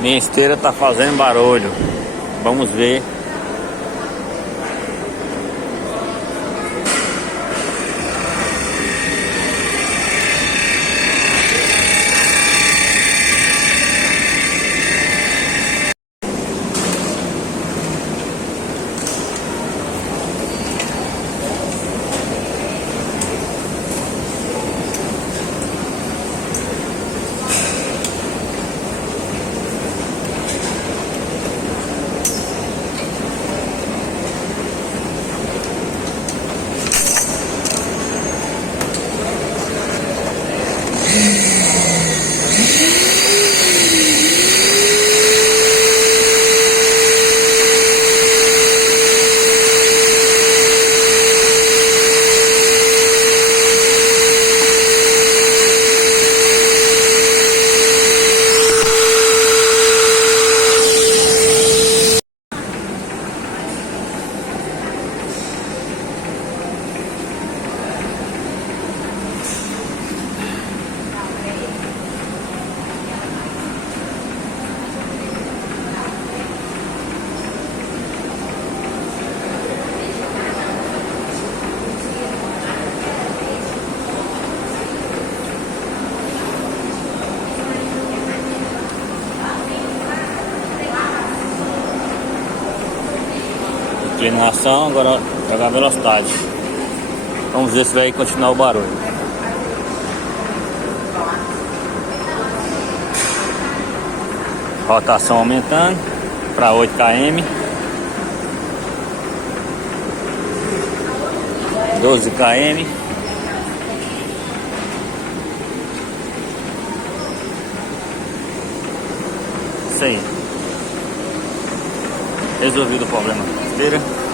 Minha esteira tá fazendo barulho. Vamos ver. Inclinação, agora jogar velocidade. Vamos ver se vai continuar o barulho. Rotação aumentando para 8 km, 12 km. Isso aí. Resolvido o problema da esteira.